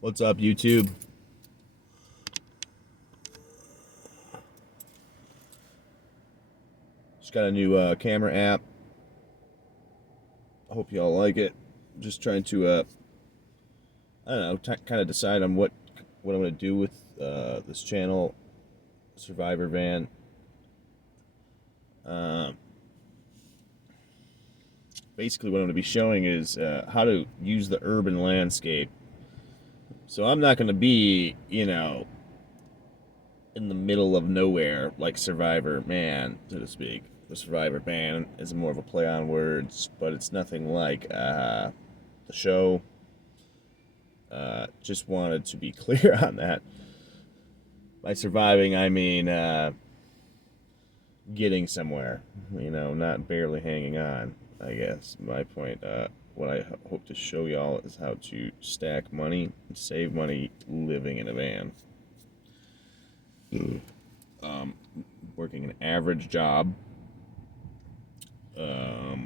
What's up, YouTube? Just got a new camera app. I hope y'all like it. Just trying to, I don't know, kind of decide on what I'm going to do with this channel, Survivor Van. Basically, what I'm going to be showing is how to use the urban landscape. So I'm not going to be, in the middle of nowhere like Survivor Man, so to speak. The Survivor Band is more of a play on words, but it's nothing like the show. Just wanted to be clear on that. By surviving, I mean getting somewhere, not barely hanging on, I guess. My point, what I hope to show y'all is how to stack money and save money living in a van. Working an average job, a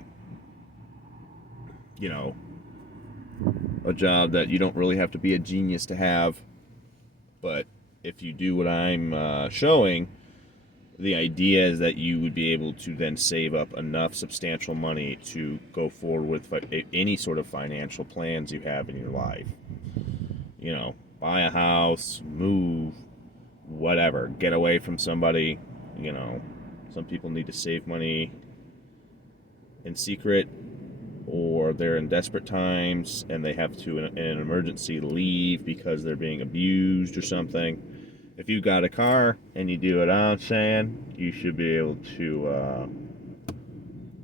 job that you don't really have to be a genius to have, but if you do what I'm showing, the idea is that you would be able to then save up enough substantial money to go forward with any sort of financial plans you have in your life. Buy a house, move, whatever, get away from somebody. Some people need to save money in secret, or they're in desperate times and they have to, in an emergency, leave because they're being abused or something. If you've got a car and you do what I'm saying, you should be able to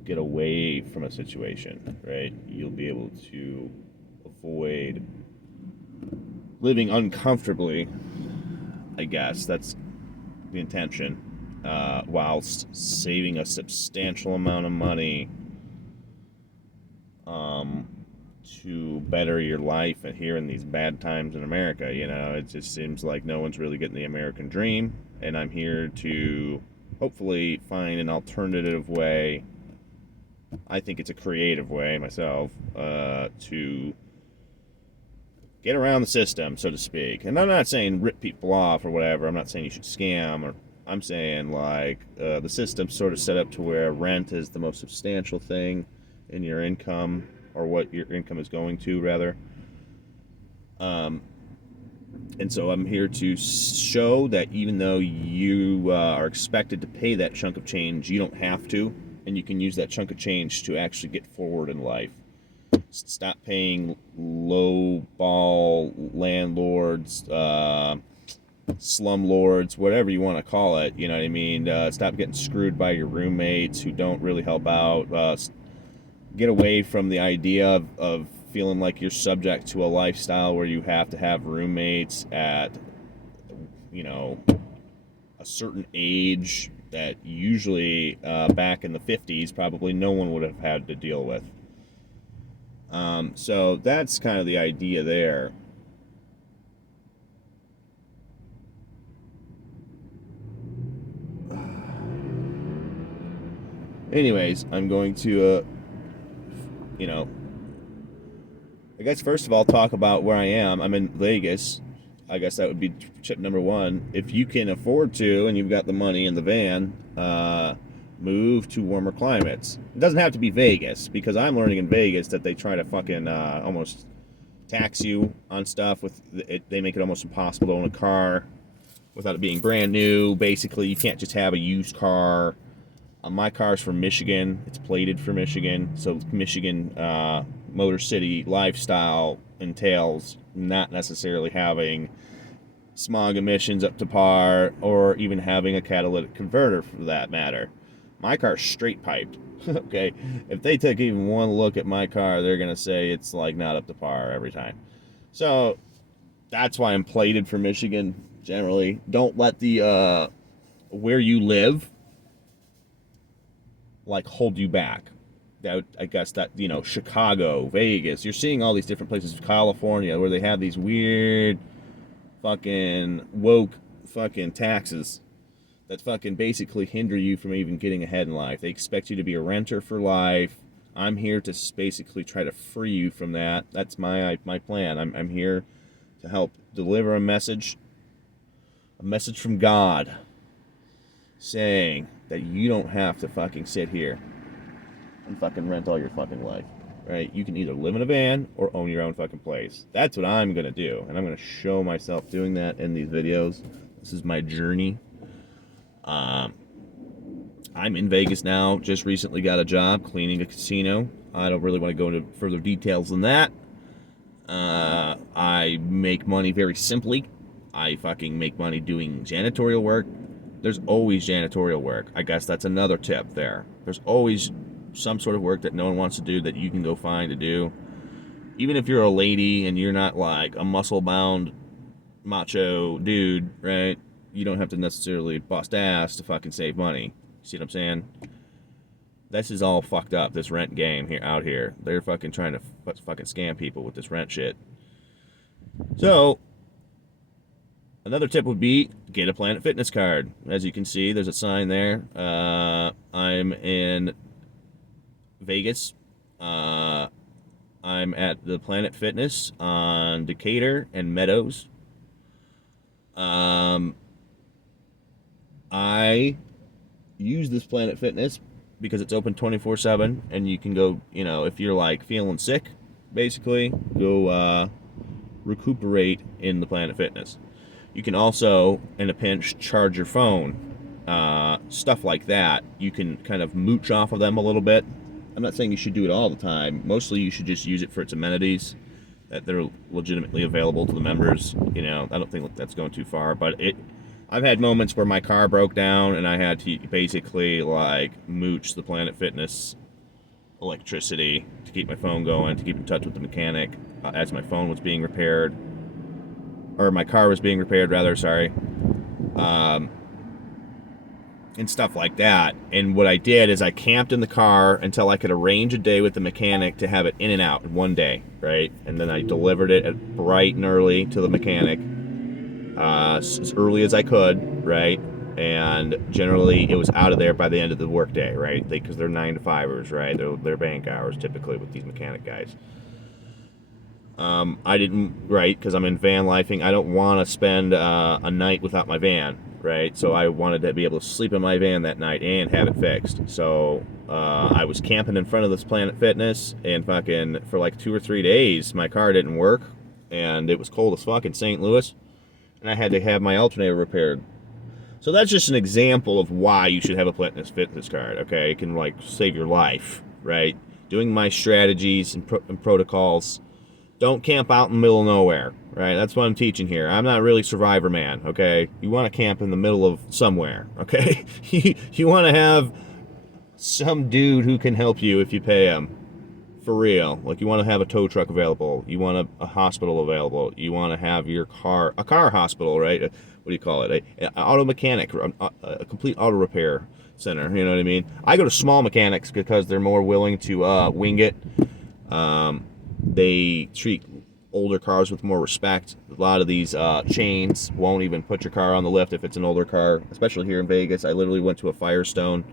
get away from a situation, right? You'll be able to avoid living uncomfortably, I guess. That's the intention, whilst saving a substantial amount of money to better your life and here in these bad times in America. It just seems like no one's really getting the American dream, and I'm here to hopefully find an alternative way. I think it's a creative way myself, to get around the system, so to speak. And I'm not saying rip people off or whatever. I'm not saying you should scam, or I'm saying the system's sort of set up to where rent is the most substantial thing in your income, or what your income is going to, rather. And so I'm here to show that even though you are expected to pay that chunk of change, you don't have to, and you can use that chunk of change to actually get forward in life. Stop paying low ball landlords, slumlords, whatever you want to call it. You know what I mean? Stop getting screwed by your roommates who don't really help out. Get away from the idea of feeling like you're subject to a lifestyle where you have to have roommates at, a certain age that usually back in the 50s probably no one would have had to deal with. So that's kind of the idea there. Anyways, I'm going to, I guess first of all, talk about where I am. I'm in Vegas. I guess that would be tip number one. If you can afford to and you've got the money in the van, move to warmer climates. It doesn't have to be Vegas, because I'm learning in Vegas that they try to fucking almost tax you on stuff with it. They make it almost impossible to own a car without it being brand new. Basically, you can't just have a used car. My car's from Michigan. It's plated for Michigan. So Michigan Motor City lifestyle entails not necessarily having smog emissions up to par, or even having a catalytic converter for that matter. My car's straight piped. Okay, if they take even one look at my car, they're gonna say it's like not up to par every time. So that's why I'm plated for Michigan. Generally, don't let the where you live hold you back. That, I guess, that Chicago, Vegas, you're seeing all these different places, California, where they have these weird fucking woke fucking taxes that fucking basically hinder you from even getting ahead in life. They expect you to be a renter for life. I'm here to basically try to free you from that. That's my plan. I'm here to help deliver a message from God saying that you don't have to fucking sit here and fucking rent all your fucking life, right? You can either live in a van or own your own fucking place. That's what I'm gonna do, and I'm gonna show myself doing that in these videos. This is my journey. I'm in Vegas now. Just recently got a job cleaning a casino. I don't really want to go into further details than that. I make money very simply. I fucking make money doing janitorial work. There's always janitorial work. I guess that's another tip there. There's always some sort of work that no one wants to do that you can go find to do. Even if you're a lady and you're not like a muscle-bound macho dude, right? You don't have to necessarily bust ass to fucking save money. See what I'm saying? This is all fucked up, this rent game here out here. They're fucking trying to fucking scam people with this rent shit. So, another tip would be get a Planet Fitness card. As you can see, there's a sign there. I'm in Vegas. I'm at the Planet Fitness on Decatur and Meadows. I use this Planet Fitness because it's open 24/7, and you can go, you know, if you're like feeling sick, basically, go recuperate in the Planet Fitness. You can also, in a pinch, charge your phone, stuff like that. You can kind of mooch off of them a little bit. I'm not saying you should do it all the time. Mostly you should just use it for its amenities that they're legitimately available to the members. You know, I don't think that's going too far, but I've had moments where my car broke down and I had to basically like mooch the Planet Fitness electricity to keep my phone going, to keep in touch with the mechanic as my phone was being repaired, or my car was being repaired rather, sorry, and stuff like that. And what I did is I camped in the car until I could arrange a day with the mechanic to have it in and out in one day, right? And then I delivered it bright and early to the mechanic, as early as I could, right? And generally it was out of there by the end of the workday, right? Because they're 9 to 5ers, right? They're bank hours typically with these mechanic guys. I didn't, right? Because I'm in van lifing. I don't want to spend a night without my van, right? So I wanted to be able to sleep in my van that night and have it fixed. So I was camping in front of this Planet Fitness, and fucking for like 2 or 3 days, my car didn't work, and it was cold as fuck in St. Louis, and I had to have my alternator repaired. So that's just an example of why you should have a Planet Fitness card, okay? It can like save your life, right? Doing my strategies and protocols. Don't camp out in the middle of nowhere, right? That's what I'm teaching here. I'm not really Survivor Man, okay? You want to camp in the middle of somewhere, okay? You want to have some dude who can help you if you pay him. For real. Like, you want to have a tow truck available. You want a hospital available. You want to have your car, a car hospital, right? What do you call it? An auto mechanic, a complete auto repair center, you know what I mean? I go to small mechanics because they're more willing to wing it. They treat older cars with more respect. A lot of these chains won't even put your car on the lift if it's an older car, especially here in Vegas. I literally went to a Firestone,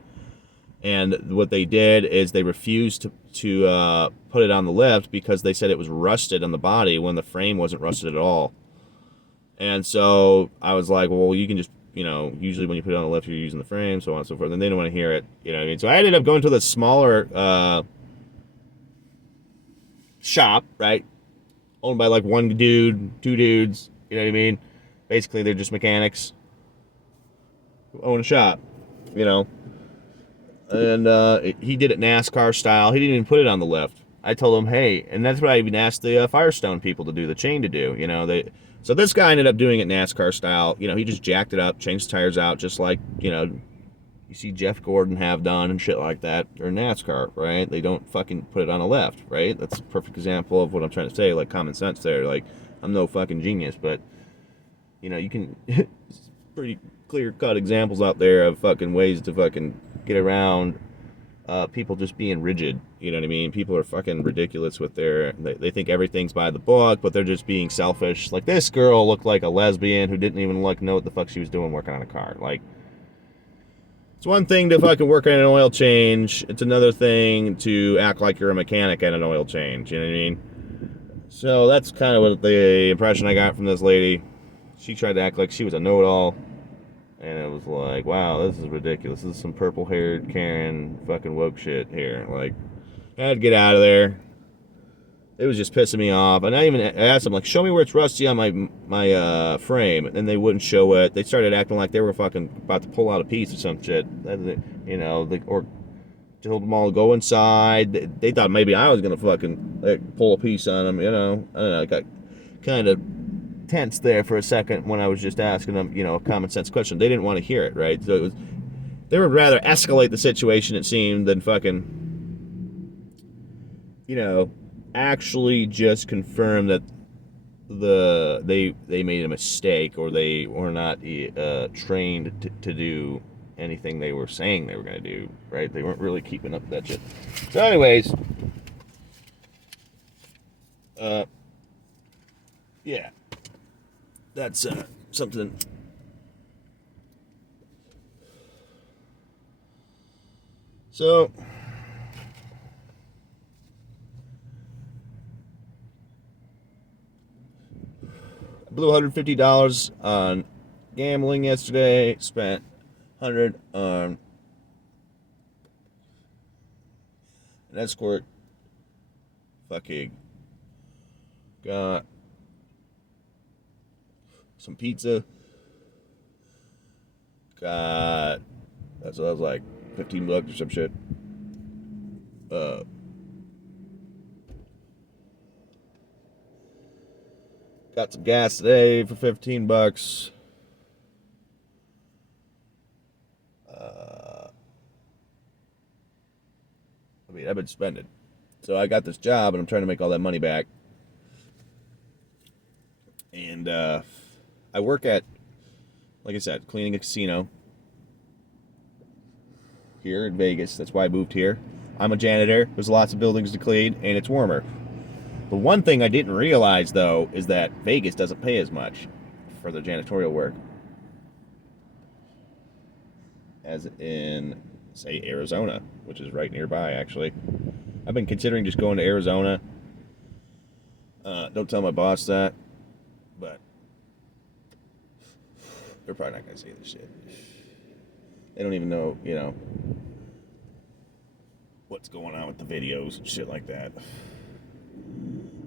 and what they did is they refused to put it on the lift because they said it was rusted on the body when the frame wasn't rusted at all. And so I was like, well, you can just, you know, usually when you put it on the lift, you're using the frame, so on and so forth, and they don't want to hear it, you know what I mean? So I ended up going to the smaller shop, right, owned by like one dude, 2 dudes, you know what I mean? Basically, they're just mechanics who own a shop, you know? And he did it NASCAR style. He didn't even put it on the lift. I told him, hey, and that's what I even asked the Firestone people to do, the chain to do, you know? So this guy ended up doing it NASCAR style. You know, he just jacked it up, changed the tires out, just like, you know, you see Jeff Gordon have done and shit like that, or NASCAR, right? They don't fucking put it on a left, right? That's a perfect example of what I'm trying to say, like common sense there. Like, I'm no fucking genius, but, you know, you can, pretty clear-cut examples out there of fucking ways to fucking get around people just being rigid, you know what I mean? People are fucking ridiculous with they think everything's by the book, but they're just being selfish. Like, this girl looked like a lesbian who didn't even, like, know what the fuck she was doing working on a car. Like, it's one thing to fucking work on an oil change. It's another thing to act like you're a mechanic at an oil change. You know what I mean? So that's kind of what the impression I got from this lady. She tried to act like she was a know-it-all, and it was like, wow, this is ridiculous. This is some purple-haired Karen fucking woke shit here. Like, I had to get out of there. It was just pissing me off. And I even asked them, like, show me where it's rusty on my frame. And they wouldn't show it. They started acting like they were fucking about to pull out a piece or some shit. You know, or told them all to go inside. They thought maybe I was going to fucking pull a piece on them, you know. I don't know. I got kind of tense there for a second when I was just asking them, you know, a common sense question. They didn't want to hear it, right? So it was, they would rather escalate the situation, it seemed, than fucking, you know, actually just confirm that they made a mistake, or they were not trained to do anything they were saying they were going to do, right? They weren't really keeping up with that shit. So anyways, yeah, that's something. So I blew $150 on gambling yesterday. Spent $100 on an escort. Fucking got some pizza. Got, that's what I was like, $15 or some shit. Got some gas today for $15. I mean, I've been spending. So I got this job, and I'm trying to make all that money back. And I work at, like I said, cleaning a casino here in Vegas. That's why I moved here. I'm a janitor. There's lots of buildings to clean, and it's warmer. But one thing I didn't realize, though, is that Vegas doesn't pay as much for the janitorial work as in, say, Arizona, which is right nearby, actually. I've been considering just going to Arizona. Don't tell my boss that, but they're probably not going to say this shit. They don't even know, you know, what's going on with the videos and shit like that.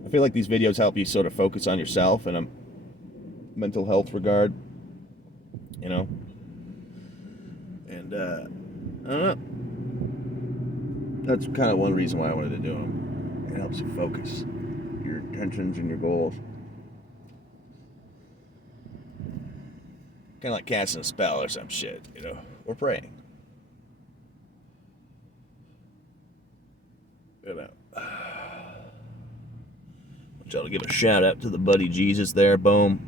I feel like these videos help you sort of focus on yourself in a mental health regard, you know? And, I don't know. That's kind of one reason why I wanted to do them. It helps you focus your intentions and your goals. Kind of like casting a spell or some shit, you know, or praying. You know. I want y'all to give a shout out to the buddy Jesus there, boom.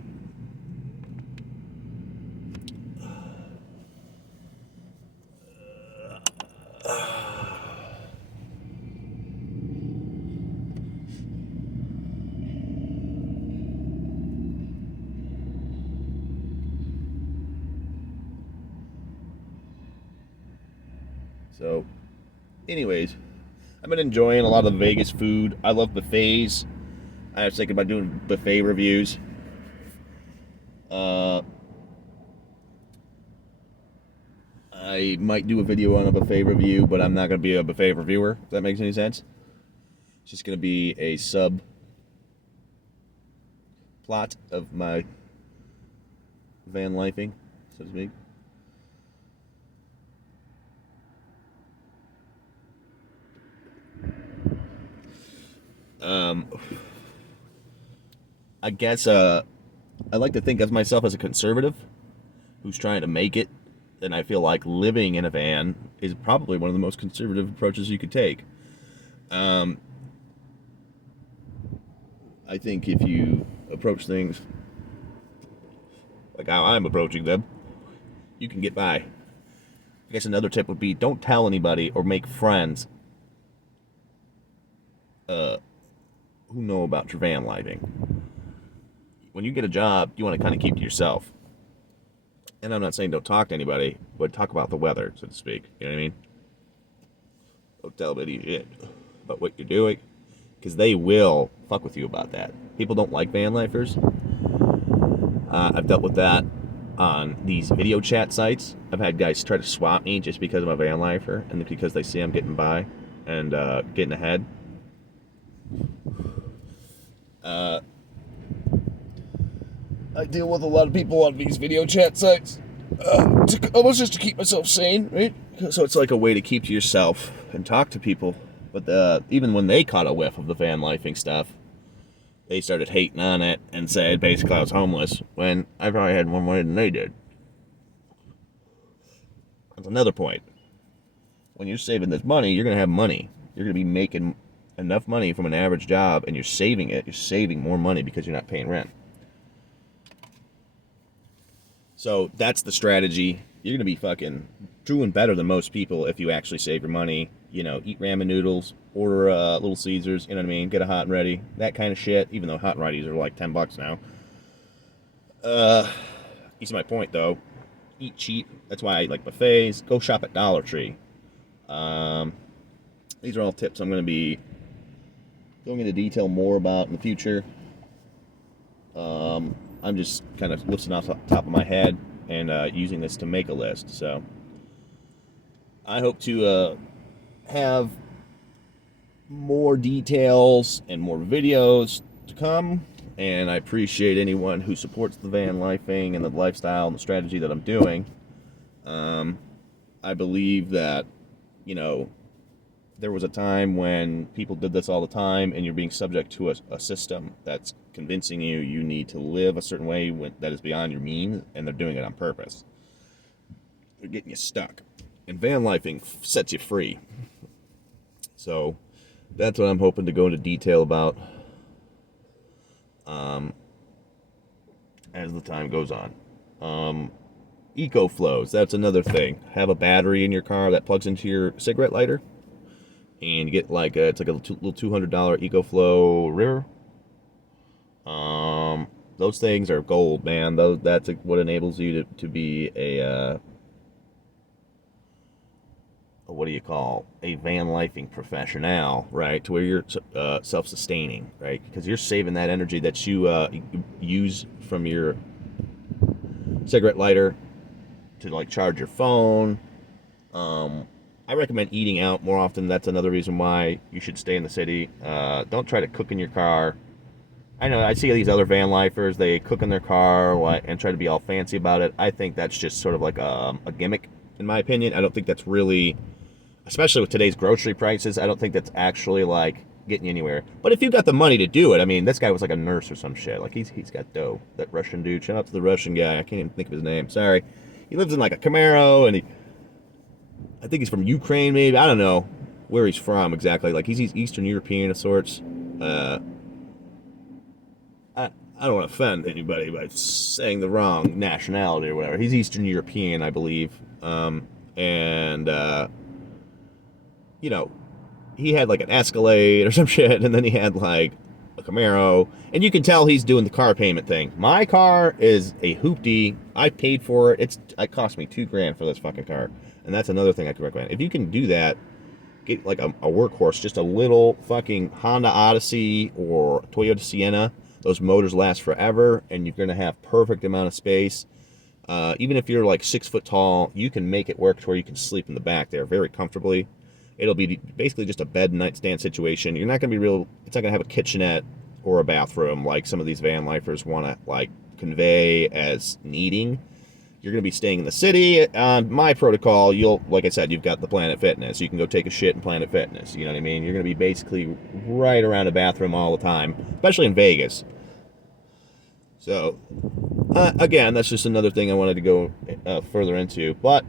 So, anyways, I've been enjoying a lot of the Vegas food. I love buffets. I was thinking about doing buffet reviews. I might do a video on a buffet review, but I'm not going to be a buffet reviewer, if that makes any sense. It's just going to be a sub plot of my van lifing, so to speak. I guess I like to think of myself as a conservative who's trying to make it, and I feel like living in a van is probably one of the most conservative approaches you could take. I think if you approach things like how I'm approaching them, you can get by. I guess another tip would be don't tell anybody or make friends who know about your van lifing. When you get a job, you want to kind of keep to yourself. And I'm not saying don't talk to anybody, but talk about the weather, so to speak. You know what I mean? Don't tell anybody shit about what you're doing. because they will fuck with you about that. People don't like van lifers. I've dealt with that on these video chat sites. I've had guys try to swap me just because I'm a van lifer and because they see I'm getting by and getting ahead. I deal with a lot of people on these video chat sites, almost just to keep myself sane, right? So it's like a way to keep to yourself and talk to people. But even when they caught a whiff of the van lifing stuff, they started hating on it and said basically I was homeless when I probably had more money than they did. That's another point. When you're saving this money, you're going to have money. You're going to be making enough money from an average job, and you're saving it. You're saving more money because you're not paying rent. So that's the strategy. You're going to be fucking doing better than most people if you actually save your money. You know, eat ramen noodles, order Little Caesars, you know what I mean? Get a hot and ready, that kind of shit, even though hot and readies are like $10 now. You see my point, though. Eat cheap. That's why I like buffets. Go shop at Dollar Tree. These are all tips I'm going to be going into detail more about in the future. I'm just kind of listing off the top of my head and using this to make a list. So I hope to have more details and more videos to come. And I appreciate anyone who supports the van lifing and the lifestyle and the strategy that I'm doing. I believe that, you know, there was a time when people did this all the time and you're being subject to a system that's convincing you you need to live a certain way that is beyond your means, and they're doing it on purpose. They're getting you stuck. And van lifing sets you free. So that's what I'm hoping to go into detail about as the time goes on. Eco flows, that's another thing. Have a battery in your car that plugs into your cigarette lighter, and you get like it's like a little $200 EcoFlow river. Those things are gold, man. That's what enables you to be a what do you call, a van lifing professional, right? To where you're self-sustaining, right? Because you're saving that energy that you use from your cigarette lighter to like charge your phone. I recommend eating out more often. That's another reason why you should stay in the city. Don't try to cook in your car. I know I see these other van lifers, they cook in their car and try to be all fancy about it. I think that's just sort of like a gimmick, in my opinion. I don't think that's really, especially with today's grocery prices, I don't think that's actually like getting you anywhere. But if you've got the money to do it, I mean, this guy was like a nurse or some shit. Like he's got dough. That Russian dude. Shout out to the Russian guy. I can't even think of his name. Sorry. He lives in like a Camaro, and I think he's from Ukraine, maybe. I don't know where he's from exactly. Like he's Eastern European of sorts. I don't want to offend anybody by saying the wrong nationality or whatever. He's Eastern European, I believe. You know, he had like an Escalade or some shit, and then he had like a Camaro, and you can tell he's doing the car payment thing. My car is a hoopty. I paid for it. It cost me $2,000 for this fucking car, and that's another thing I could recommend. If you can do that, get like a workhorse, just a little fucking Honda Odyssey or Toyota Sienna. Those motors last forever, and you're going to have perfect amount of space. Even if you're like 6 foot tall, you can make it work to where you can sleep in the back there very comfortably. It'll be basically just a bed and nightstand situation. You're not going to be it's not going to have a kitchenette or a bathroom like some of these van lifers want to like convey as needing. You're going to be staying in the city. On my protocol, like I said, you've got the Planet Fitness. You can go take a shit in Planet Fitness. You know what I mean? You're going to be basically right around a bathroom all the time, especially in Vegas. So, again, that's just another thing I wanted to go further into. But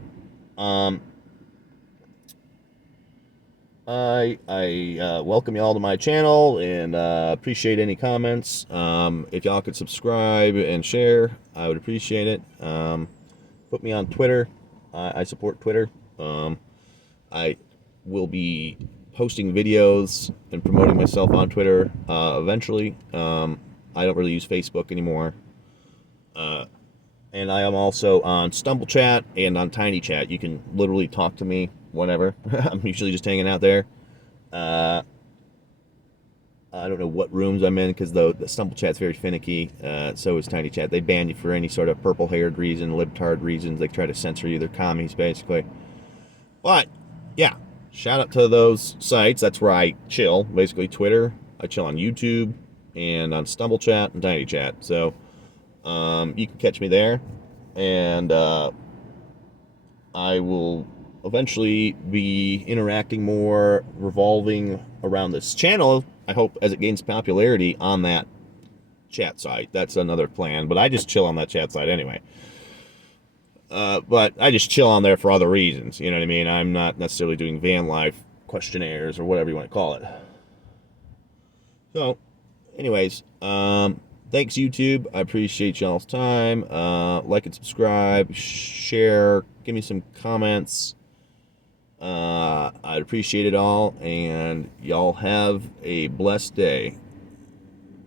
I welcome y'all to my channel and appreciate any comments. If y'all could subscribe and share, I would appreciate it. Put me on Twitter. I support Twitter. I will be posting videos and promoting myself on Twitter eventually. I don't really use Facebook anymore. And I am also on Stumble Chat and on Tiny Chat. You can literally talk to me whenever. I'm usually just hanging out there. I don't know what rooms I'm in because the Stumble Chat's very finicky. So is Tiny Chat. They ban you for any sort of purple-haired reason, libtard reasons. They try to censor you. They're commies, basically. But, yeah, shout out to those sites. That's where I chill. Basically, Twitter. I chill on YouTube and on Stumble Chat and Tiny Chat. So you can catch me there. And I will eventually be interacting more, revolving around this channel, I hope, as it gains popularity on that chat site. That's another plan, but I just chill on that chat site anyway. But I just chill on there for other reasons, you know what I mean? I'm not necessarily doing van life questionnaires or whatever you want to call it. So, anyways, thanks YouTube. I appreciate y'all's time. Like and subscribe, share, give me some comments. I'd appreciate it all, and y'all have a blessed day.